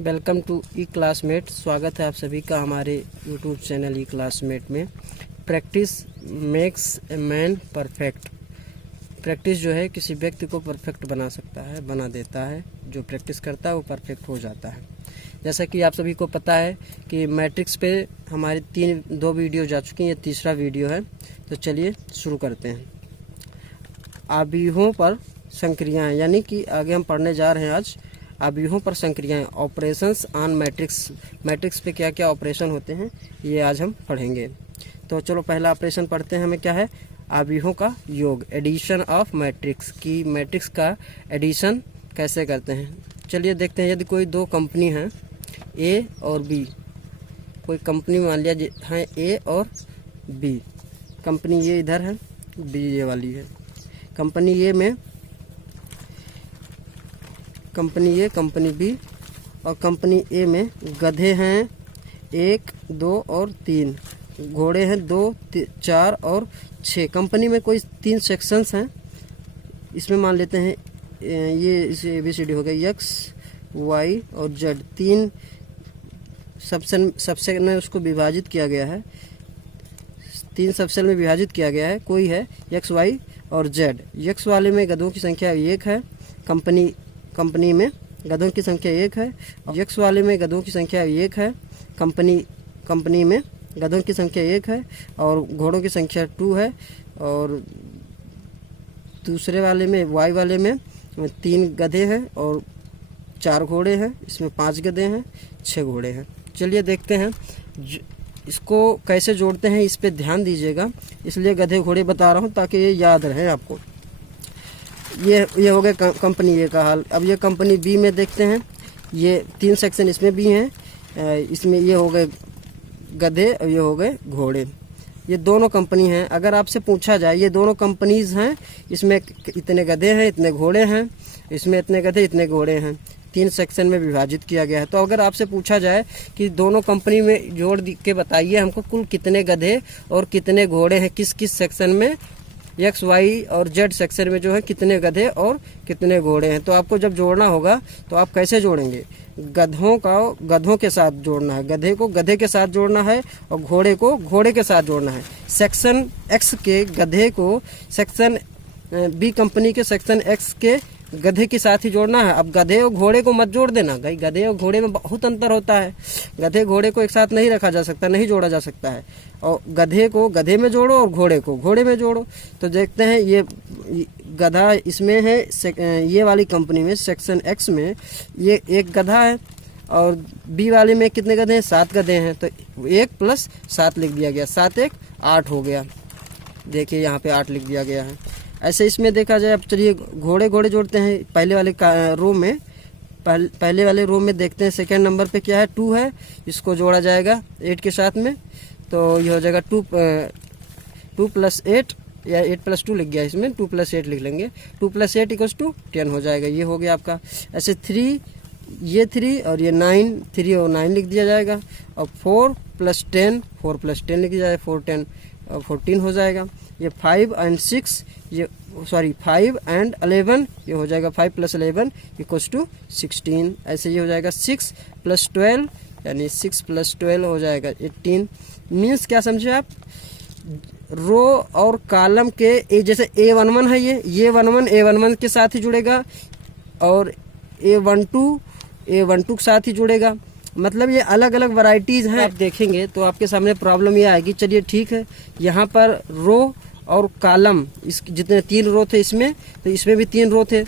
Welcome to E classmate. स्वागत है आप सभी का हमारे यूट्यूब चैनल ई क्लासमेट में। Practice makes a man perfect. Practice जो है किसी व्यक्ति को परफेक्ट बना सकता है, बना देता है। जो प्रैक्टिस करता है वो परफेक्ट हो जाता है। जैसा कि आप सभी को पता है कि मैट्रिक्स पे हमारी दो वीडियो जा चुकी हैं, ये तीसरा वीडियो है। तो चलिए शुरू करते हैं। आव्यूहों पर संक्रियाएँ, यानी कि आगे हम पढ़ने जा रहे हैं आज आव्यूहों पर संक्रियाएँ, ऑपरेशंस ऑन मैट्रिक्स। मैट्रिक्स पे क्या क्या ऑपरेशन होते हैं ये आज हम पढ़ेंगे। तो चलो पहला ऑपरेशन पढ़ते हैं। हमें क्या है? आव्यूहों का योग, एडिशन ऑफ मैट्रिक्स। की मैट्रिक्स का एडिशन कैसे करते हैं चलिए देखते हैं। यदि कोई दो कंपनी हैं ए और बी, कोई कंपनी मान लिया है ए और बी। कंपनी ये इधर है, बी ये वाली है। कंपनी ए में कंपनी ए, कंपनी बी, और कंपनी ए में गधे हैं 1, 2 और 3, घोड़े हैं 2, 4 और 6। कंपनी में कोई 3 सेक्शंस हैं। इसमें मान लेते हैं ये इसे ABCD हो गया, X, Y और Z। 3 सबसेक्शन में उसको विभाजित किया गया है, 3 सबसेल में विभाजित किया गया है। कोई है X, Y और Z। X वाले में गधों की संख्या 1 है, कंपनी में गधों की संख्या 1 है। X वाले में गधों की संख्या 1 है, कंपनी में गधों की संख्या 1 है, और घोड़ों की संख्या 2 है। और दूसरे वाले में Y वाले में 3 गधे हैं और 4 घोड़े हैं। इसमें 5 गधे हैं, 6 घोड़े हैं। चलिए देखते हैं इसको कैसे जोड़ते हैं, इस पे ध्यान दीजिएगा। इसलिए गधे घोड़े बता रहा हूँ ताकि ये याद रहे आपको। ये हो गया कंपनी ए का हाल। अब ये कंपनी बी में देखते हैं। ये 3 सेक्शन इसमें भी हैं। इसमें ये हो गए गधे और ये हो गए घोड़े। ये दोनों कंपनी हैं। अगर आपसे पूछा जाए ये दोनों कंपनीज हैं, इसमें इतने गधे हैं, इतने घोड़े हैं, इसमें इतने गधे, इतने घोड़े हैं, 3 सेक्शन में विभाजित किया गया है। तो अगर आपसे पूछा जाए कि दोनों कंपनी में जोड़ के बताइए हमको कुल कितने गधे और कितने घोड़े हैं, किस किस सेक्शन में, X, Y और Z सेक्शन में जो है कितने गधे और कितने घोड़े हैं। तो आपको जब जोड़ना होगा तो आप कैसे जोड़ेंगे? गधों के साथ जोड़ना है, गधे को गधे के साथ जोड़ना है, और घोड़े को घोड़े के साथ जोड़ना है। सेक्शन X के गधे को सेक्शन B कंपनी के सेक्शन X के गधे के साथ ही जोड़ना है। अब गधे और घोड़े को मत जोड़ देना, भाई गधे और घोड़े में बहुत अंतर होता है। गधे घोड़े को एक साथ नहीं रखा जा सकता, नहीं जोड़ा जा सकता है। और गधे को गधे में जोड़ो और घोड़े को घोड़े में जोड़ो। तो देखते हैं ये गधा इसमें है, ये वाली कंपनी में सेक्शन X में ये 1 गधा है, और B वाले में कितने गधे हैं? 7 गधे हैं। तो 1 + 7 लिख दिया गया, 7 1 8 हो गया। देखिए यहाँ पे 8 लिख दिया गया है। ऐसे इसमें देखा जाए। अब चलिए घोड़े जोड़ते हैं। पहले वाले रो में पहले वाले रो में देखते हैं सेकेंड नंबर पे क्या है, 2 है। इसको जोड़ा जाएगा 8 के साथ में, तो ये हो जाएगा 2 + 8, या 8 + 2 लिख गया इसमें, 2 + 8 लिख लेंगे। 2 + 8 = 10 हो जाएगा। ये हो गया आपका। ऐसे 3, ये 3 और ये 9, 3 और 9 लिख दिया जाएगा। और 4 + 10, 4 + 10 लिख दिया जाएगा, 4 10 14 हो जाएगा। ये 5 and 6, ये 5 and 11, ये हो जाएगा 5 + 11 = 16। ऐसे ये हो जाएगा 6 + 12, यानी 6 + 12 हो जाएगा 18। मीन्स क्या समझे आप? रो और कॉलम के जैसे A11 है, ये 11 A11 के साथ ही जुड़ेगा, और A12 के साथ ही जुड़ेगा। मतलब ये अलग अलग वैरायटीज हैं। आप देखेंगे तो आपके सामने प्रॉब्लम ये आएगी। चलिए ठीक है, यहाँ पर रो और कॉलम, इस जितने 3 रो थे इसमें, तो इसमें भी 3 रो थे,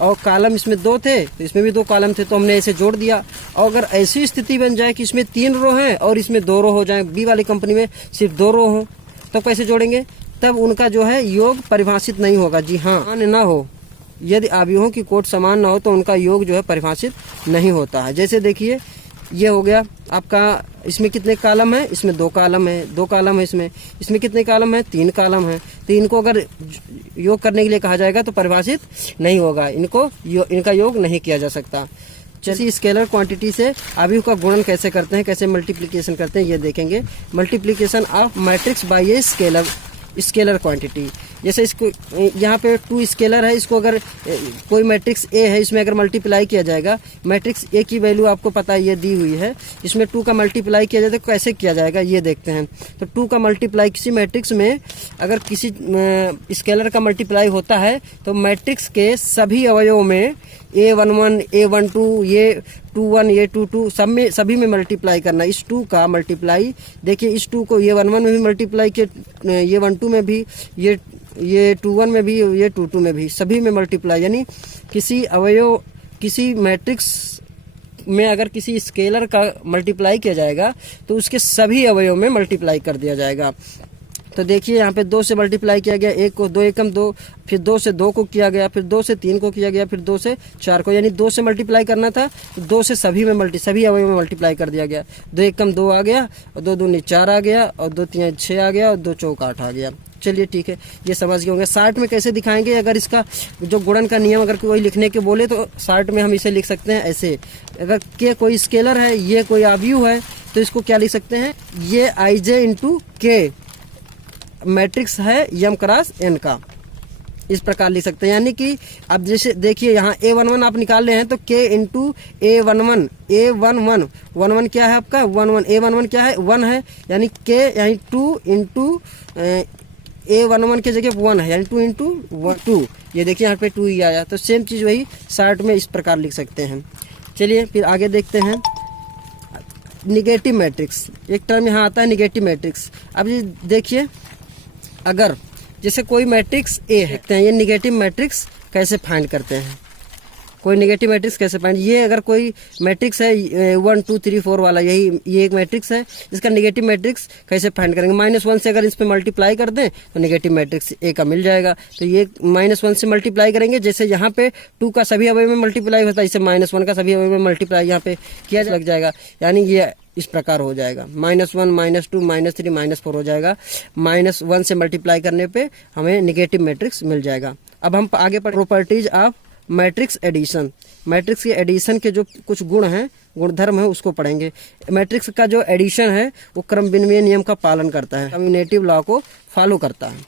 और कॉलम इसमें 2 थे, तो इसमें भी 2 कॉलम थे। तो हमने ऐसे जोड़ दिया। और अगर ऐसी स्थिति बन जाए कि इसमें 3 रो हैं और इसमें 2 रो हो जाए, बी वाली कंपनी में सिर्फ 2 रो हो, तो कैसे जोड़ेंगे? तब उनका जो है योग परिभाषित नहीं होगा। जी हाँ, ना हो, यदि आव्यूहों की कोट समान ना हो तो उनका योग जो है परिभाषित नहीं होता है। जैसे देखिए ये हो गया आपका, इसमें कितने कॉलम है? इसमें 2 कॉलम है, 2 कॉलम है इसमें कितने कॉलम है? 3 कॉलम है। तो इनको अगर योग करने के लिए कहा जाएगा तो परिभाषित नहीं होगा, इनका योग नहीं किया जा सकता। जैसे स्केलर क्वांटिटी से आव्यूह का गुणन कैसे करते हैं, कैसे मल्टीप्लिकेशन करते हैं, ये देखेंगे। Multiplication of matrix bye a scalar quantity. जैसे इसको यहाँ पे 2 स्केलर है, इसको अगर कोई मैट्रिक्स ए है, इसमें अगर मल्टीप्लाई किया जाएगा, मैट्रिक्स ए की वैल्यू आपको पता है ये दी हुई है, इसमें 2 का मल्टीप्लाई किया जाए तो कैसे किया जाएगा ये देखते हैं। तो 2 का मल्टीप्लाई किसी मैट्रिक्स में अगर किसी स्केलर का मल्टीप्लाई होता है तो मैट्रिक्स के सभी अवयवों में A11 A12 ये 21 ये 22 सभी में मल्टीप्लाई करना। इस 2 का मल्टीप्लाई देखिए, इस 2 को A11 में भी मल्टीप्लाई किया, ये 12 में भी, ये 21 में भी, ये 22 में भी, सभी में मल्टीप्लाई। यानी किसी अवयव किसी मैट्रिक्स में अगर किसी स्केलर का मल्टीप्लाई किया जाएगा तो उसके सभी अवयव में मल्टीप्लाई कर दिया जाएगा। तो देखिए यहाँ पे 2 से मल्टीप्लाई किया गया, 1 को 2 एकम 2, फिर 2 से 2 को किया गया, फिर 2 से 3 को किया गया, फिर 2 से 4 को, यानी 2 से मल्टीप्लाई करना था तो 2 से सभी अवयव में मल्टीप्लाई कर दिया गया। 2 एकम 2 आ गया, और 2 दूनी 4 आ गया, और 2 3 6 आ गया, और 2 चौक 8 आ गया। चलिए ठीक है, ये समझ गए होंगे। 60 में कैसे दिखाएंगे, अगर इसका जो गुणन का नियम अगर कोई लिखने के बोले तो 60 में हम इसे लिख सकते हैं ऐसे। अगर के कोई स्केलर है, ये कोई आव्यूह है, तो इसको क्या लिख सकते हैं, ये IJ इंटू के मैट्रिक्स है m क्रॉस n का, इस प्रकार लिख सकते हैं। यानी कि अब जैसे देखिए यहाँ A11 आप निकाल रहे हैं तो k इंटू A11 A11 क्या है आपका 11, A11 क्या है 1 है, यानी k यानी 2 इंटू A11 की जगह 1 है, यानी 2 इंटू 2, ये देखिए यहाँ पे 2 ही आया। तो सेम चीज़ वही 60 में इस प्रकार लिख सकते हैं। चलिए फिर आगे देखते हैं निगेटिव मैट्रिक्स। एक टर्म यहाँ आता है निगेटिव मैट्रिक्स। अब ये देखिए, अगर जैसे कोई मैट्रिक्स ए है, ये निगेटिव मैट्रिक्स कैसे फाइंड करते हैं, कोई निगेटिव मैट्रिक्स कैसे फाइंड, ये अगर कोई मैट्रिक्स है 1 2 3 4 वाला, ये एक मैट्रिक्स है, इसका निगेटिव मैट्रिक्स कैसे फाइंड करेंगे। -1 से अगर इस पे मल्टीप्लाई कर दें तो निगेटिव मैट्रिक्स ए का मिल जाएगा। तो ये -1 से मल्टीप्लाई करेंगे, जैसे यहाँ पे 2 का सभी अवयव में मल्टीप्लाई होता है, इसे -1 का सभी अवयव में मल्टीप्लाई यहाँ पे किया लग जाएगा, यानी ये इस प्रकार हो जाएगा। -1 -2 -3 -4 हो जाएगा। -1 से मल्टीप्लाई करने पे हमें निगेटिव मैट्रिक्स मिल जाएगा। अब हम आगे पढ़ properties of matrix addition. Matrix के एडिशन के जो कुछ गुण हैं, गुणधर्म है, उसको पढ़ेंगे। मैट्रिक्स का जो एडिशन है वो क्रम विनिमय नियम का पालन करता है, कम्यूटेटिव लॉ को फॉलो करता है।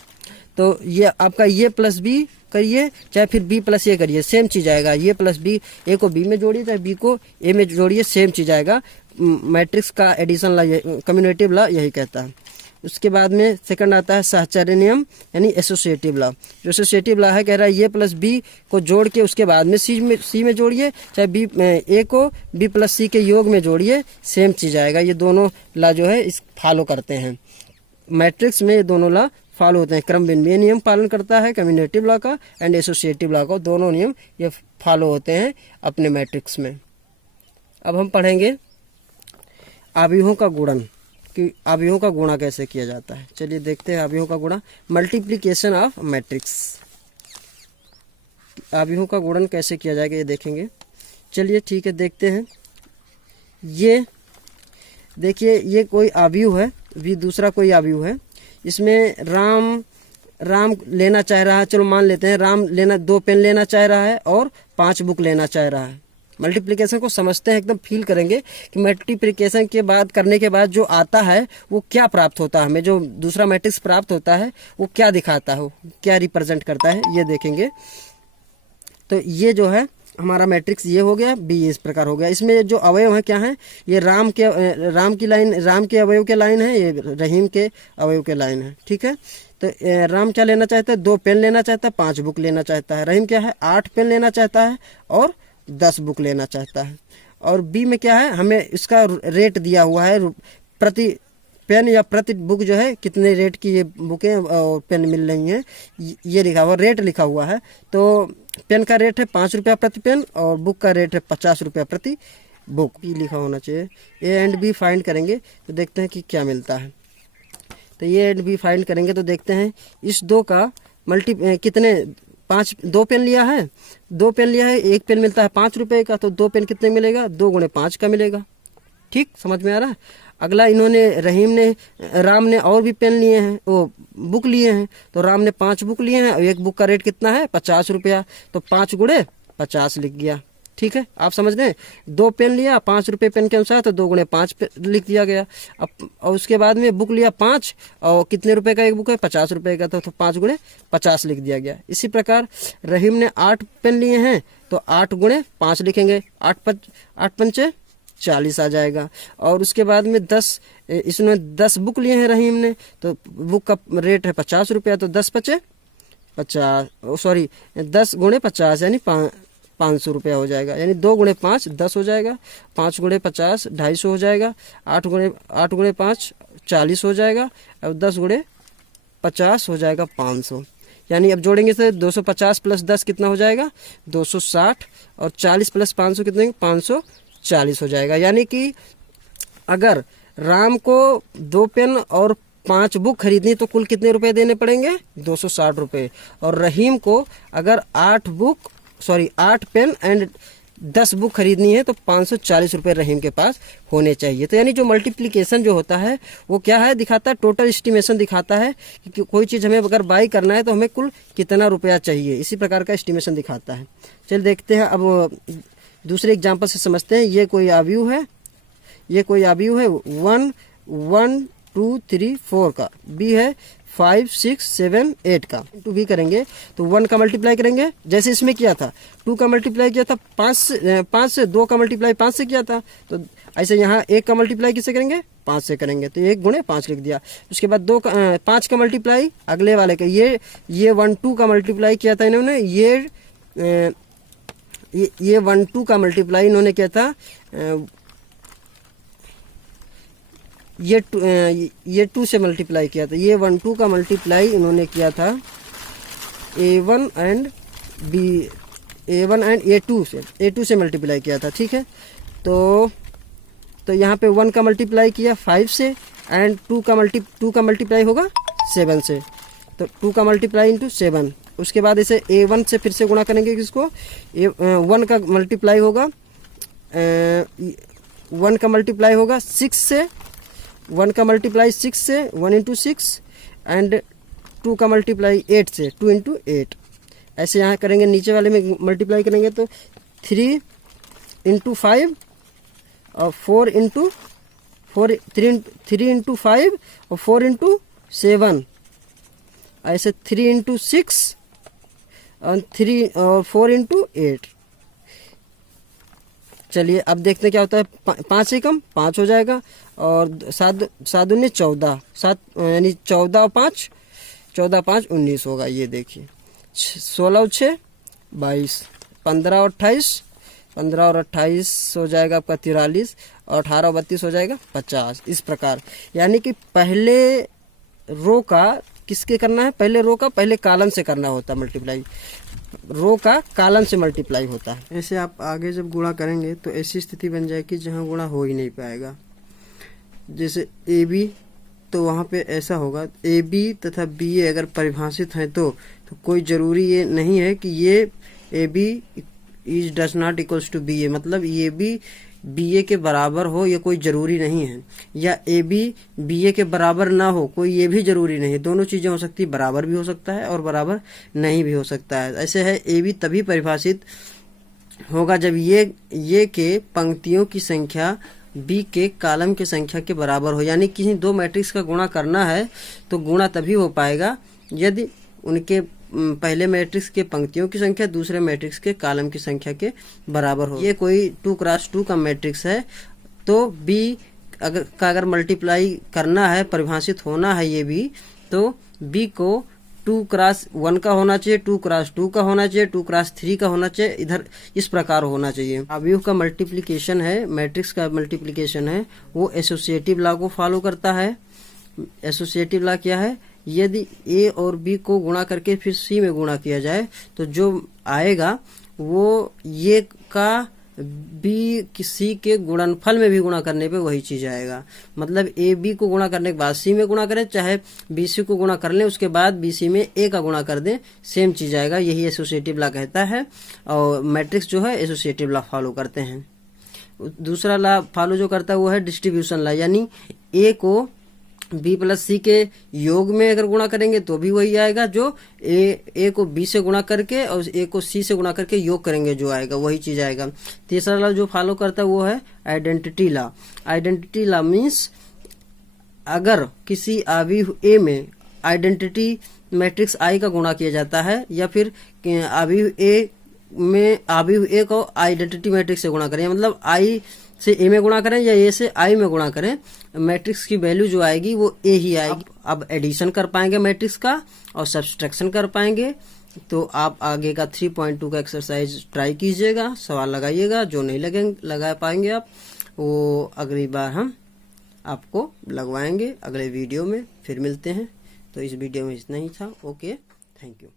तो ये आपका ये प्लस बी करिए, चाहे फिर बी प्लस ए करिए, सेम चीज आएगा। ये प्लस बी, ए को बी में जोड़िए, चाहे बी को ए में जोड़िए, सेम चीज आएगा। मैट्रिक्स का एडिशन लॉ, कम्यूटेटिव लॉ यही कहता है। उसके बाद में सेकंड आता है साहचर्य नियम, यानी एसोसिएटिव लॉ। जो एसोसिएटिव लॉ है, कह रहा है ये प्लस बी को जोड़ के उसके बाद में सी में जोड़िए, चाहे बी ए को बी प्लस सी के योग में जोड़िए, सेम चीज आएगा। ये दोनों लॉ जो है इस फॉलो करते हैं मैट्रिक्स में, ये दोनों लॉ फॉलो होते हैं। क्रम विनिमय नियम पालन करता है कम्यूटेटिव लॉ का एंड एसोसिएटिव लॉ का, दोनों नियम ये फॉलो होते हैं अपने मैट्रिक्स में। अब हम पढ़ेंगे अवयवों का गुणन, कि अवयवों का गुणा कैसे किया जाता है। चलिए देखते हैं अवयवों का गुणा, मल्टीप्लिकेशन ऑफ मैट्रिक्स। अवयवों का गुणन कैसे किया जाएगा ये देखेंगे। चलिए ठीक है, देखते हैं। ये देखिए, ये कोई अवयव है, भी दूसरा कोई अवयव है। इसमें राम लेना चाह रहा है, चलो मान लेते हैं राम 2 पेन लेना चाह रहा है और 5 बुक लेना चाह रहा है। मल्टीप्लिकेशन को समझते हैं, एकदम फील करेंगे कि मल्टीप्लिकेशन के बाद करने के बाद जो आता है वो क्या प्राप्त होता है, हमें जो दूसरा मैट्रिक्स प्राप्त होता है वो क्या दिखाता है, क्या रिप्रेजेंट करता है, ये देखेंगे। तो ये जो है हमारा मैट्रिक्स ये हो गया, बी इस प्रकार हो गया। इसमें जो अवयव है क्या है, ये राम की लाइन, राम के अवयव के लाइन है, ये रहीम के अवयव के लाइन है। ठीक है, तो राम क्या लेना चाहता है, 2 पेन लेना चाहता है, 5 बुक लेना चाहता है। रहीम क्या है, 8 पेन लेना चाहता है और 10 बुक लेना चाहता है। और बी में क्या है, हमें इसका रेट दिया हुआ है, प्रति पेन या प्रति बुक जो है कितने रेट की ये बुकें और पेन मिल रही हैं, ये लिखा हुआ, रेट लिखा हुआ है। तो पेन का रेट है 5 रुपया प्रति पेन और बुक का रेट है 50 रुपया प्रति बुक, ये लिखा होना चाहिए। ए एंड बी फाइंड करेंगे तो देखते हैं कि क्या मिलता है। तो ये एंड बी फाइंड करेंगे तो देखते हैं इस 2 का कितने 2 पेन लिया है, 2 पेन लिया है, 1 पेन मिलता है 5 रुपए का, तो 2 पेन कितने मिलेगा, 2 गुणे 5 का मिलेगा। ठीक, समझ में आ रहा है। अगला इन्होंने राम ने और भी पेन लिए हैं, वो बुक लिए हैं, तो राम ने 5 बुक लिए हैं और 1 बुक का रेट कितना है 50 रुपया, तो 5 गुणे 50 लिख गया। ठीक है, आप समझ रहे हैं। 2 पेन लिया 5 रुपये पेन के अनुसार, तो 2 गुणे 5 लिख दिया गया। अब और उसके बाद में बुक लिया 5, और कितने रुपए का एक बुक है, 50 रुपये का, तो 5 गुणे 50 लिख दिया गया। इसी प्रकार रहीम ने 8 पेन लिए हैं, तो 8 गुणे 5 लिखेंगे, 8 पंचे 40 आ जाएगा। और उसके बाद में 10, इसमें 10 बुक लिए हैं रहीम ने, तो बुक का रेट है 50 रुपया, तो 10 पचे 50, सॉरी 10 गुणे 50 यानी 500 रुपया हो जाएगा। यानी 2 गुणे 5 10 हो जाएगा, 5 गुणे 50 250 हो जाएगा, 8 गुणे 5 40 हो जाएगा, और 10 गुणे 50 हो जाएगा 500। यानी अब जोड़ेंगे तो 250 प्लस 10 कितना हो जाएगा, 260, और 40 प्लस 500 कितने, 540 हो जाएगा। यानी कि अगर राम को 2 पेन और 5 बुक खरीदनी तो कुल कितने रुपए देने पड़ेंगे, 260 रुपये। और रहीम को अगर 8 पेन एंड 10 बुक खरीदनी है तो 540 रुपये रहीम के पास होने चाहिए। तो यानी जो मल्टीप्लिकेशन जो होता है वो क्या है, दिखाता है टोटल एस्टिमेशन दिखाता है कि कोई चीज़ हमें अगर बाई करना है तो हमें कुल कितना रुपया चाहिए, इसी प्रकार का एस्टिमेशन दिखाता है। चल देखते हैं, अब दूसरे एग्जाम्पल से समझते हैं। ये कोई आव्यूह है 1 1 2 3 4 का, बी है 5 6 7 8 का। टू बी करेंगे तो 1 का मल्टीप्लाई करेंगे, जैसे इसमें किया था 2 का मल्टीप्लाई किया था 5 से, 2 का मल्टीप्लाई 5 से किया था, तो ऐसे यहाँ 1 का मल्टीप्लाई किससे करेंगे, 5 से करेंगे, तो 1 गुणे 5 लिख दिया। उसके बाद 5 का मल्टीप्लाई अगले वाले का, ये 1 2 का मल्टीप्लाई किया था इन्होंने, ये 1 2 का मल्टीप्लाई इन्होंने किया था, ये 2 से मल्टीप्लाई किया था, ये 1 2 का मल्टीप्लाई इन्होंने किया था A1 एंड A2 से मल्टीप्लाई किया था, ठीक है। तो यहाँ पे 1 का मल्टीप्लाई किया 5 से, एंड 2 का मल्टीप्लाई होगा 7 से, तो 2 का मल्टीप्लाई इंटू 7। उसके बाद इसे A1 से फिर से गुणा करेंगे, किसको, 1 का मल्टीप्लाई होगा 1 का मल्टीप्लाई होगा 6 से, 1 का मल्टीप्लाई 6 से, 1 इंटू 6, एंड 2 का मल्टीप्लाई 8 से, 2 इंटू 8। ऐसे यहाँ करेंगे, नीचे वाले में मल्टीप्लाई करेंगे तो 3 इंटू 5 और 4 इंटू 3 इंटू 5 और 4 इंटू 7, ऐसे 3 इंटू 6 और 4 इंटू 8। चलिए अब देखते हैं क्या होता है, 5 से कम 5 हो जाएगा, और 7 दूनी 14, 7 यानी 14 और 5 19 होगा। ये देखिए 16 और 6 22, 15 और 28 हो जाएगा आपका 43, और 18 और 32 हो जाएगा 50। इस प्रकार यानी कि पहले रो का किसके करना है, पहले कॉलम से करना होता है मल्टीप्लाई, रो का कॉलम से मल्टीप्लाई होता है। ऐसे आप आगे जब गुणा करेंगे तो ऐसी स्थिति बन जाएगी जहाँ गुणा हो ही नहीं पाएगा। जैसे AB, तो वहाँ पे ऐसा होगा, AB तथा BA अगर परिभाषित हैं तो कोई ज़रूरी ये नहीं है कि ये AB does not equals to BA, मतलब AB BA के बराबर हो, ये कोई ज़रूरी नहीं है, या AB BA के बराबर ना हो, कोई ये भी ज़रूरी नहीं है। दोनों चीज़ें हो सकती है, बराबर भी हो सकता है और बराबर नहीं भी हो सकता है। ऐसे है, AB तभी परिभाषित होगा जब ये के पंक्तियों की संख्या B के कॉलम की संख्या के बराबर हो। यानी किसी 2 मैट्रिक्स का गुणा करना है तो गुणा तभी हो पाएगा यदि उनके पहले मैट्रिक्स के पंक्तियों की संख्या दूसरे मैट्रिक्स के कॉलम की संख्या के बराबर हो। ये कोई 2x2 का मैट्रिक्स है, तो B अगर मल्टीप्लाई करना है, परिभाषित होना है ये भी, तो B को 2x1 का होना चाहिए, 2x2 का होना चाहिए, 2x3 का होना चाहिए, इधर इस प्रकार होना चाहिए। अवयव का मल्टीप्लिकेशन है, मैट्रिक्स का मल्टीप्लिकेशन है, वो एसोसिएटिव लॉ को फॉलो करता है। एसोसिएटिव लॉ क्या है, यदि A और B को गुणा करके फिर C में गुणा किया जाए तो जो आएगा वो ये का B C के गुणनफल में भी गुणा करने पे वही चीज आएगा। मतलब A B को गुणा करने के बाद C में गुणा करें, चाहे B C को गुणा कर लें उसके बाद B C में A का गुणा कर दें, सेम चीज आएगा। यही एसोसिएटिव लॉ कहता है, और मैट्रिक्स जो है एसोसिएटिव लॉ फॉलो करते हैं। दूसरा लॉ फॉलो जो करता है वो है डिस्ट्रीब्यूशन लॉ, यानी A को बी प्लस सी के योग में अगर गुणा करेंगे तो भी वही आएगा, जो ए को बी से गुणा करके और ए को सी से गुणा करके योग करेंगे जो आएगा वही चीज आएगा। तीसरा लॉ जो फॉलो करता है वो है identity law. Identity law means अगर किसी अवयव ए में आइडेंटिटी मैट्रिक्स आई का गुणा किया जाता है, या फिर अवयव ए में अवयव ए को आइडेंटिटी मैट्रिक्स से गुणा करें, मतलब आई से ए में गुणा करें या ए से आई में गुणा करें, मैट्रिक्स की वैल्यू जो आएगी वो ए ही आएगी। अब एडिशन कर पाएंगे मैट्रिक्स का और सब्सट्रैक्शन कर पाएंगे। तो आप आगे का 3.2 का एक्सरसाइज ट्राई कीजिएगा, सवाल लगाइएगा। जो नहीं लगा पाएंगे आप, वो अगली बार हम आपको लगवाएंगे अगले वीडियो में। फिर मिलते हैं। तो इस वीडियो में इतना ही था। Okay, thank you.